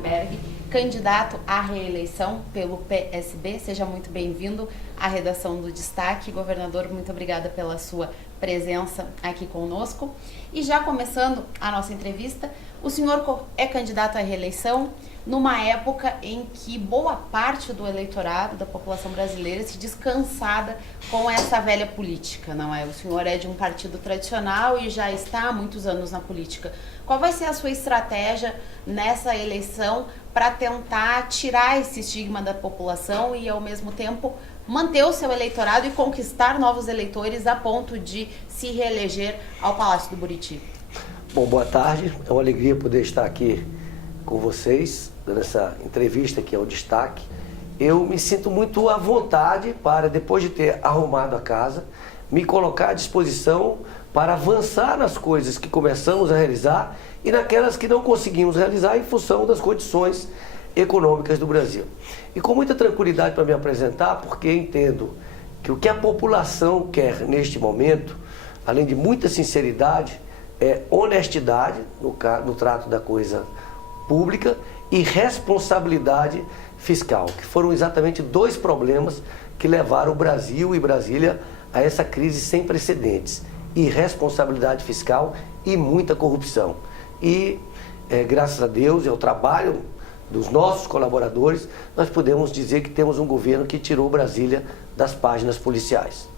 Arenberg, candidato à reeleição pelo PSB. Seja muito bem-vindo à redação do Destaque. Governador, muito obrigada pela sua presença aqui conosco. E já começando a nossa entrevista, o senhor é candidato à reeleição numa época em que boa parte do eleitorado, da população brasileira, se diz cansada com essa velha política, não é? O senhor é de um partido tradicional e já está há muitos anos na política. Qual vai ser a sua estratégia nessa eleição para tentar tirar esse estigma da população e, ao mesmo tempo, manter o seu eleitorado e conquistar novos eleitores a ponto de se reeleger ao Palácio do Buriti? Bom, boa tarde. É uma alegria poder estar aqui com vocês, nessa entrevista que é o Destaque. Eu me sinto muito à vontade para, depois de ter arrumado a casa, me colocar à disposição para avançar nas coisas que começamos a realizar e naquelas que não conseguimos realizar em função das condições econômicas do Brasil. E com muita tranquilidade para me apresentar, porque entendo que o que a população quer neste momento, além de muita sinceridade, é honestidade no trato da coisa pública e responsabilidade fiscal, que foram exatamente dois problemas que levaram o Brasil e Brasília a essa crise sem precedentes: irresponsabilidade fiscal e muita corrupção. E, graças a Deus e ao trabalho dos nossos colaboradores, nós podemos dizer que temos um governo que tirou Brasília das páginas policiais.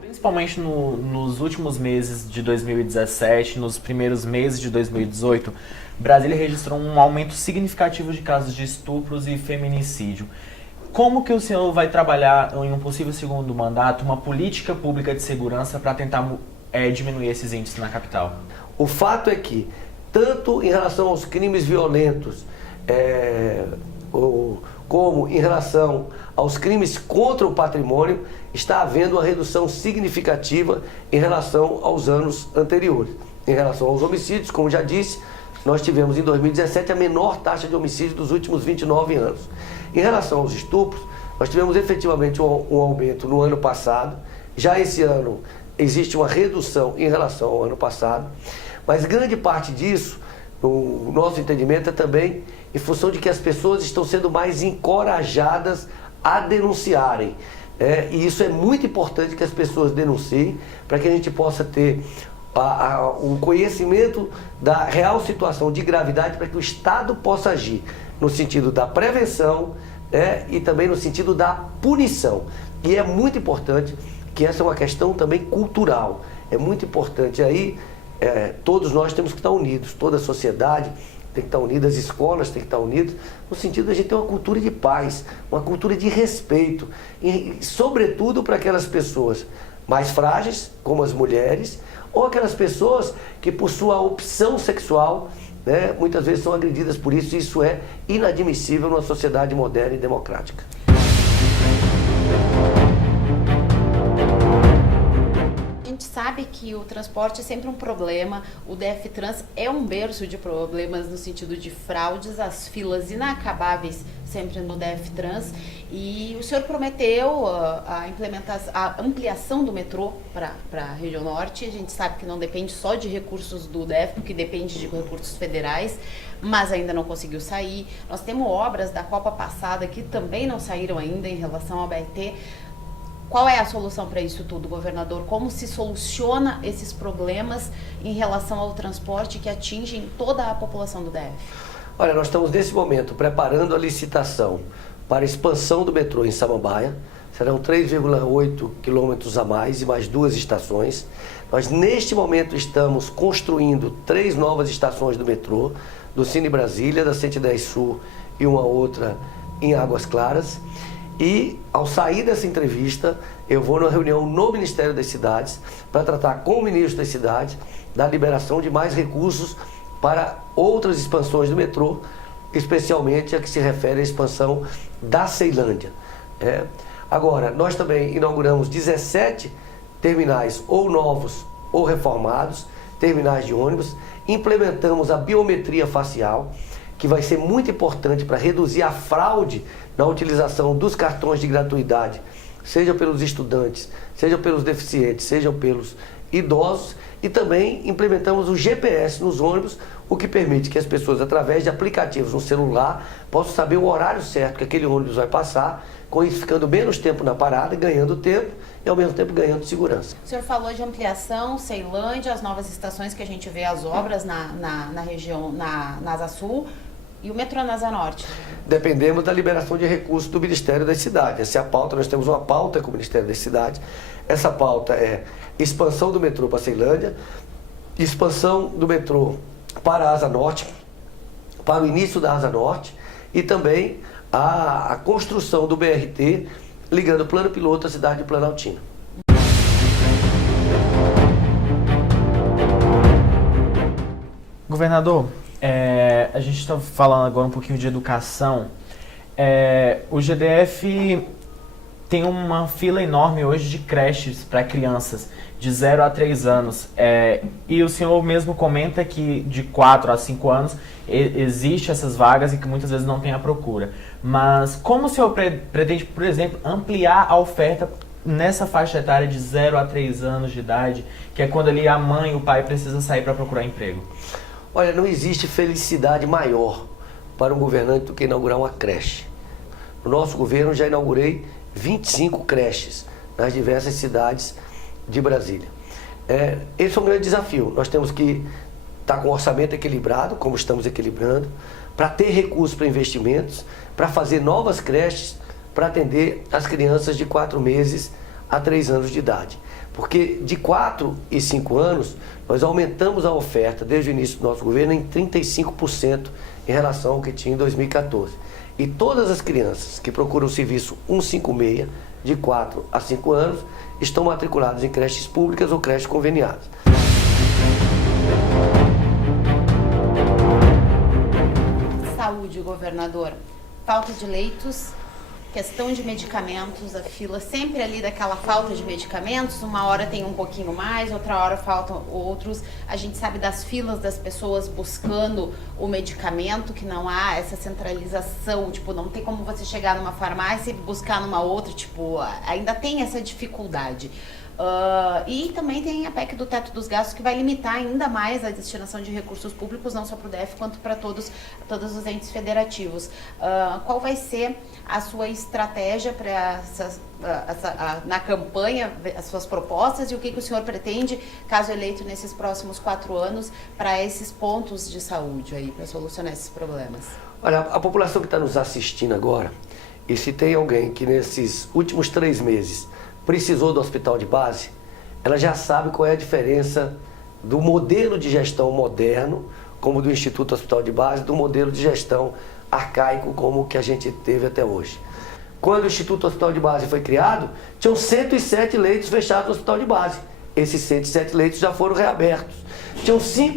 Principalmente nos últimos meses de 2017, nos primeiros meses de 2018, Brasília registrou um aumento significativo de casos de estupros e feminicídio. Como que o senhor vai trabalhar em um possível segundo mandato uma política pública de segurança para tentar diminuir esses índices na capital? O fato é que, tanto em relação aos crimes violentos, como em relação aos crimes contra o patrimônio, está havendo uma redução significativa em relação aos anos anteriores. Em relação aos homicídios, como já disse, nós tivemos em 2017 a menor taxa de homicídio dos últimos 29 anos. Em relação aos estupros, nós tivemos efetivamente um aumento no ano passado. Já esse ano existe uma redução em relação ao ano passado, mas grande parte disso, no nosso entendimento, é também em função de que as pessoas estão sendo mais encorajadas a denunciarem. E isso é muito importante, que as pessoas denunciem, para que a gente possa ter um conhecimento da real situação de gravidade, para que o Estado possa agir no sentido da prevenção, e também no sentido da punição. E é muito importante que essa é uma questão também cultural. É muito importante aí, todos nós temos que estar unidos, toda a sociedade tem que estar unida, as escolas têm que estar unidas, no sentido de a gente ter uma cultura de paz, uma cultura de respeito, e sobretudo para aquelas pessoas mais frágeis, como as mulheres, ou aquelas pessoas que, por sua opção sexual, muitas vezes são agredidas por isso, e isso é inadmissível numa sociedade moderna e democrática. A gente sabe que o transporte é sempre um problema, o DF-Trans é um berço de problemas no sentido de fraudes, as filas inacabáveis sempre no DF-Trans, e o senhor prometeu a ampliação do metrô para a região norte. A gente sabe que não depende só de recursos do DF, porque depende de recursos federais, mas ainda não conseguiu sair. Nós temos obras da Copa passada que também não saíram ainda em relação ao BRT. Qual é a solução para isso tudo, governador? Como se soluciona esses problemas em relação ao transporte que atingem toda a população do DF? Olha, nós estamos nesse momento preparando a licitação para a expansão do metrô em Samambaia. Serão 3,8 quilômetros a mais e mais 2 estações. Nós, neste momento, estamos construindo 3 novas estações do metrô, do Cine Brasília, da 110 Sul e uma outra em Águas Claras. E, ao sair dessa entrevista, eu vou numa reunião no Ministério das Cidades para tratar com o ministro das Cidades da liberação de mais recursos para outras expansões do metrô, especialmente a que se refere à expansão da Ceilândia. Agora, nós também inauguramos 17 terminais ou novos ou reformados, terminais de ônibus, implementamos a biometria facial, que vai ser muito importante para reduzir a fraude na utilização dos cartões de gratuidade, seja pelos estudantes, seja pelos deficientes, seja pelos idosos e também implementamos o GPS nos ônibus, o que permite que as pessoas, através de aplicativos no celular, possam saber o horário certo que aquele ônibus vai passar, com isso ficando menos tempo na parada, ganhando tempo e ao mesmo tempo ganhando segurança. O senhor falou de ampliação, Ceilândia, as novas estações que a gente vê as obras na região, na Asa Sul, e o metrô na Asa Norte. Dependemos da liberação de recursos do Ministério das Cidades. Essa é a pauta, nós temos uma pauta com o Ministério das Cidades. Essa pauta é expansão do metrô para Ceilândia, expansão do metrô para a Asa Norte, para o início da Asa Norte e também a construção do BRT ligando o plano piloto à cidade de Planaltina. Governador, a gente está falando agora um pouquinho de educação. O GDF tem uma fila enorme hoje de creches para crianças de 0 a 3 anos. E o senhor mesmo comenta que de 4 a 5 anos existem essas vagas e que muitas vezes não tem a procura. Mas como o senhor pretende, por exemplo, ampliar a oferta nessa faixa etária de 0 a 3 anos de idade, que é quando ali a mãe e o pai precisam sair para procurar emprego? Olha, não existe felicidade maior para um governante do que inaugurar uma creche. No nosso governo já inaugurei 25 creches nas diversas cidades de Brasília. Esse é um grande desafio. Nós temos que estar com o orçamento equilibrado, como estamos equilibrando, para ter recursos para investimentos, para fazer novas creches, para atender as crianças de 4 meses a 3 anos de idade. Porque de 4 e 5 anos, nós aumentamos a oferta desde o início do nosso governo em 35% em relação ao que tinha em 2014. E todas as crianças que procuram o serviço 156, de 4 a 5 anos, estão matriculadas em creches públicas ou creches conveniadas. Saúde, governador. Falta de leitos, questão de medicamentos, a fila sempre ali daquela falta de medicamentos, uma hora tem um pouquinho mais, outra hora faltam outros. A gente sabe das filas das pessoas buscando o medicamento, que não há essa centralização, tipo, não tem como você chegar numa farmácia e buscar numa outra, tipo, ainda tem essa dificuldade. E também tem a PEC do teto dos gastos, que vai limitar ainda mais a destinação de recursos públicos, não só para o DF, quanto para todos os entes federativos. Qual vai ser a sua estratégia para na campanha, as suas propostas, e o que o senhor pretende, caso eleito nesses próximos 4 anos, para esses pontos de saúde aí, para solucionar esses problemas? Olha, a população que está nos assistindo agora, e se tem alguém que nesses últimos 3 meses precisou do hospital de base, ela já sabe qual é a diferença do modelo de gestão moderno, como do Instituto Hospital de Base, do modelo de gestão arcaico, como o que a gente teve até hoje. Quando o Instituto Hospital de Base foi criado, tinham 107 leitos fechados no hospital de base. Esses 107 leitos já foram reabertos. Tinham 6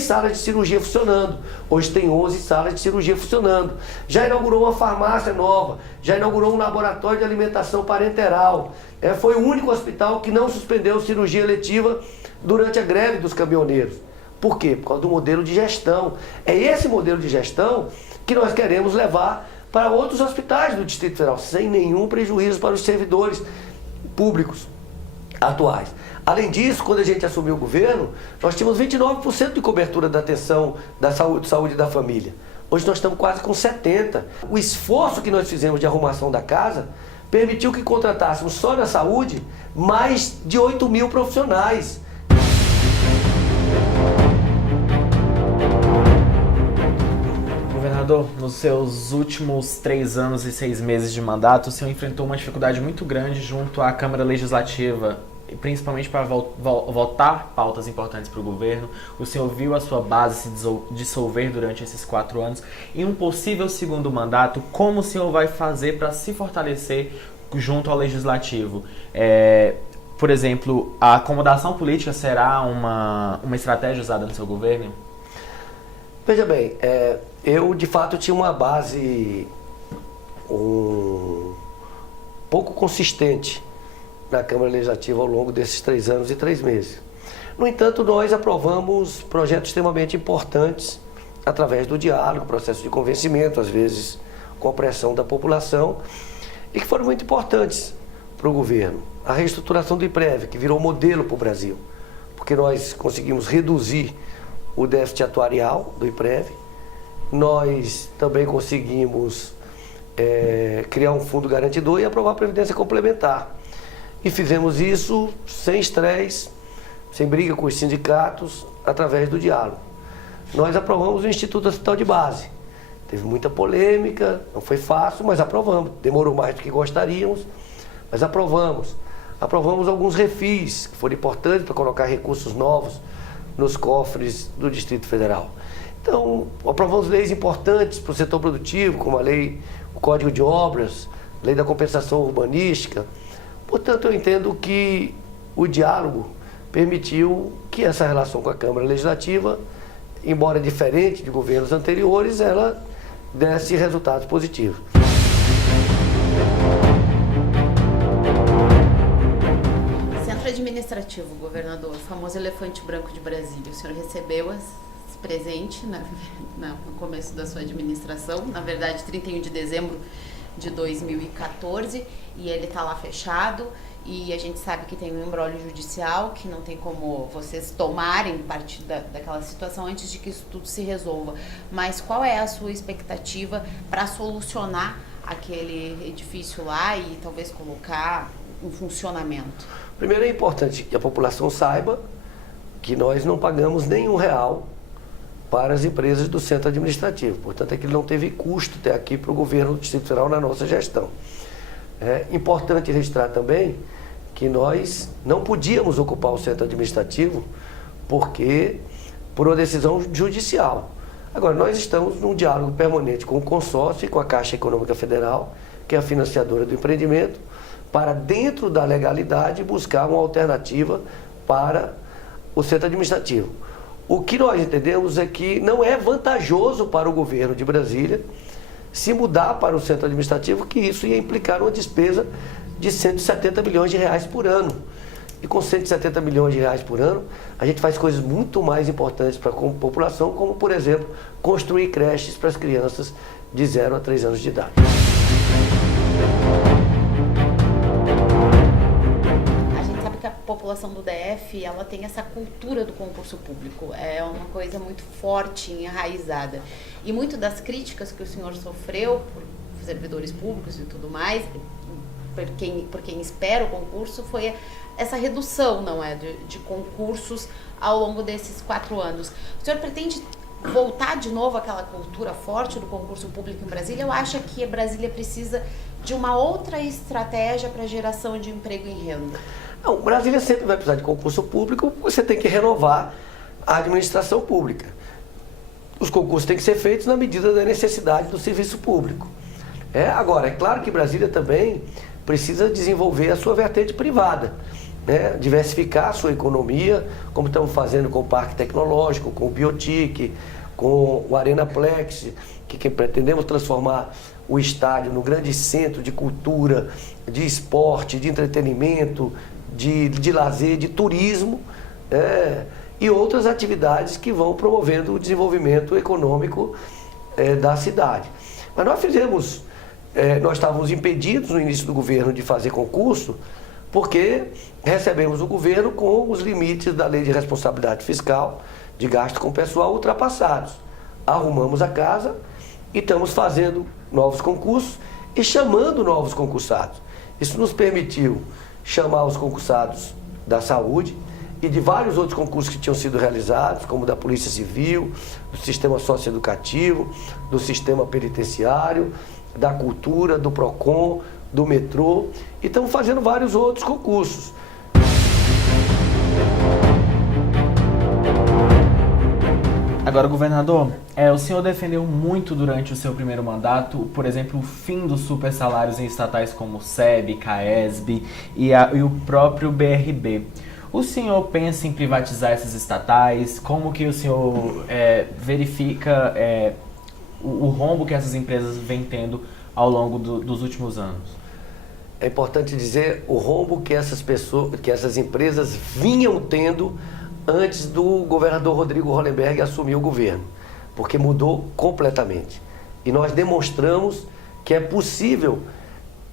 salas de cirurgia funcionando. Hoje tem 11 salas de cirurgia funcionando. Já inaugurou uma farmácia nova. Já inaugurou um laboratório de alimentação parenteral. Foi o único hospital que não suspendeu cirurgia eletiva durante a greve dos caminhoneiros. Por quê? Por causa do modelo de gestão. É esse modelo de gestão que nós queremos levar para outros hospitais do Distrito Federal, sem nenhum prejuízo para os servidores públicos atuais. Além disso, quando a gente assumiu o governo, nós tínhamos 29% de cobertura da atenção da saúde da família. Hoje nós estamos quase com 70%. O esforço que nós fizemos de arrumação da casa permitiu que contratássemos só na saúde mais de 8 mil profissionais. Governador, nos seus últimos 3 anos e 6 meses de mandato, o senhor enfrentou uma dificuldade muito grande junto à Câmara Legislativa, principalmente para votar pautas importantes para o governo. O senhor viu a sua base se dissolver durante esses 4 anos. Em um possível segundo mandato, como o senhor vai fazer para se fortalecer junto ao Legislativo? Por exemplo, a acomodação política será uma estratégia usada no seu governo? Veja bem, eu de fato tinha uma base pouco consistente na Câmara Legislativa ao longo desses 3 anos e 3 meses. No entanto, nós aprovamos projetos extremamente importantes através do diálogo, processo de convencimento, às vezes com a pressão da população, e que foram muito importantes para o governo. A reestruturação do IPREV, que virou modelo para o Brasil. porque nós conseguimos reduzir o déficit atuarial do IPREV, nós também conseguimos criar um fundo garantidor e aprovar a Previdência Complementar. E fizemos isso sem estresse, sem briga com os sindicatos, através do diálogo. Nós aprovamos o Instituto Hospital de Base. Teve muita polêmica, não foi fácil, mas aprovamos. Demorou mais do que gostaríamos, mas aprovamos. Aprovamos alguns refis, que foram importantes para colocar recursos novos nos cofres do Distrito Federal. Então, aprovamos leis importantes para o setor produtivo, como a lei, o Código de Obras, lei da compensação urbanística. Portanto, eu entendo que o diálogo permitiu que essa relação com a Câmara Legislativa, embora diferente de governos anteriores, ela desse resultados positivos. Centro Administrativo, governador, o famoso elefante branco de Brasília. O senhor recebeu esse presente no começo da sua administração, na verdade 31 de dezembro de 2014, e ele está lá fechado, e a gente sabe que tem um imbróglio judicial, que não tem como vocês tomarem parte daquela situação antes de que isso tudo se resolva. Mas qual é a sua expectativa para solucionar aquele edifício lá e talvez colocar em funcionamento? Primeiro, é importante que a população saiba que nós não pagamos nenhum real para as empresas do centro administrativo. Portanto, é que ele não teve custo até aqui para o governo do Distrito Federal na nossa gestão. É importante registrar também que nós não podíamos ocupar o centro administrativo por uma decisão judicial. Agora, nós estamos num diálogo permanente com o consórcio e com a Caixa Econômica Federal, que é a financiadora do empreendimento, para, dentro da legalidade, buscar uma alternativa para o centro administrativo. O que nós entendemos é que não é vantajoso para o governo de Brasília se mudar para o centro administrativo, que isso ia implicar uma despesa de 170 milhões de reais por ano. E com 170 milhões de reais por ano, a gente faz coisas muito mais importantes para a população, como, por exemplo, construir creches para as crianças de 0 a 3 anos de idade. A população do DF, ela tem essa cultura do concurso público, é uma coisa muito forte, enraizada. E muito das críticas que o senhor sofreu por servidores públicos e tudo mais, por quem espera o concurso, foi essa redução, não é, de concursos ao longo desses 4 anos. O senhor pretende voltar de novo àquela cultura forte do concurso público em Brasília, ou acha que Brasília precisa de uma outra estratégia para geração de emprego e renda? Não, Brasília sempre vai precisar de concurso público, você tem que renovar a administração pública. Os concursos têm que ser feitos na medida da necessidade do serviço público. Agora, é claro que Brasília também precisa desenvolver a sua vertente privada, né? Diversificar a sua economia, como estamos fazendo com o Parque Tecnológico, com o Biotic, com o Arenaplex, que pretendemos transformar o estádio no grande centro de cultura, de esporte, de entretenimento, de lazer, de turismo, e outras atividades que vão promovendo o desenvolvimento econômico da cidade. Mas nós estávamos impedidos no início do governo de fazer concurso, porque recebemos o governo com os limites da Lei de Responsabilidade Fiscal, de gasto com pessoal ultrapassados. Arrumamos a casa e estamos fazendo novos concursos e chamando novos concursados. Isso nos permitiu chamar os concursados da saúde e de vários outros concursos que tinham sido realizados, como da Polícia Civil, do Sistema Socioeducativo, do Sistema Penitenciário, da Cultura, do PROCON, do metrô, e estamos fazendo vários outros concursos. Agora, governador, o senhor defendeu muito durante o seu primeiro mandato, por exemplo, o fim dos super salários em estatais como o SEB, CAESB e o próprio BRB. O senhor pensa em privatizar essas estatais? Como que o senhor verifica o rombo que essas empresas vêm tendo ao longo dos últimos anos? É importante dizer o rombo que essas empresas vinham tendo antes do governador Rodrigo Hollenberg assumir o governo, porque mudou completamente. E nós demonstramos que é possível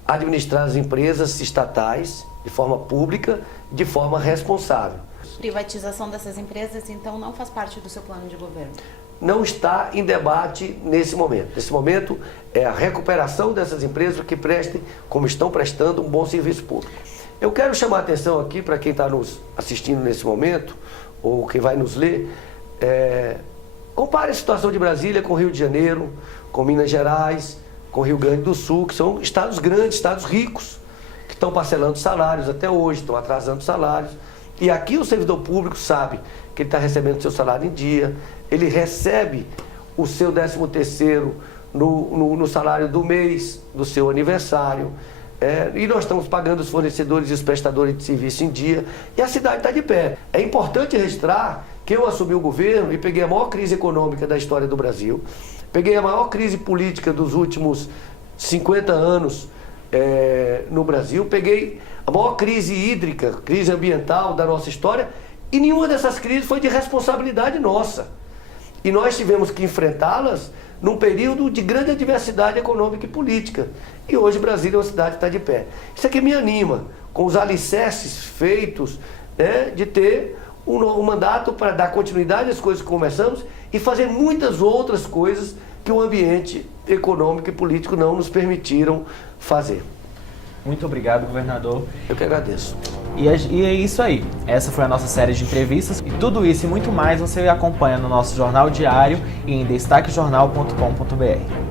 administrar as empresas estatais de forma pública, de forma responsável. Privatização dessas empresas, então, não faz parte do seu plano de governo? Não está em debate nesse momento. Nesse momento é a recuperação dessas empresas que prestem, como estão prestando, um bom serviço público. Eu quero chamar a atenção aqui para quem está nos assistindo nesse momento, ou quem vai nos ler, compare a situação de Brasília com Rio de Janeiro, com Minas Gerais, com Rio Grande do Sul, que são estados grandes, estados ricos, que estão parcelando salários até hoje, estão atrasando salários. E aqui o servidor público sabe que ele está recebendo seu salário em dia, ele recebe o seu 13º no salário do mês do seu aniversário, e nós estamos pagando os fornecedores e os prestadores de serviço em dia, e a cidade está de pé. É importante registrar que eu assumi o governo e peguei a maior crise econômica da história do Brasil, peguei a maior crise política dos últimos 50 anos no Brasil, peguei a maior crise hídrica, crise ambiental da nossa história, e nenhuma dessas crises foi de responsabilidade nossa. E nós tivemos que enfrentá-las num período de grande adversidade econômica e política. E hoje Brasília é uma cidade que está de pé. Isso aqui me anima, com os alicerces feitos, de ter um novo mandato para dar continuidade às coisas que começamos e fazer muitas outras coisas que o ambiente econômico e político não nos permitiram fazer. Muito obrigado, governador. Eu que agradeço. E é isso aí. Essa foi a nossa série de entrevistas. E tudo isso e muito mais você acompanha no nosso jornal diário e em destaquejornal.com.br.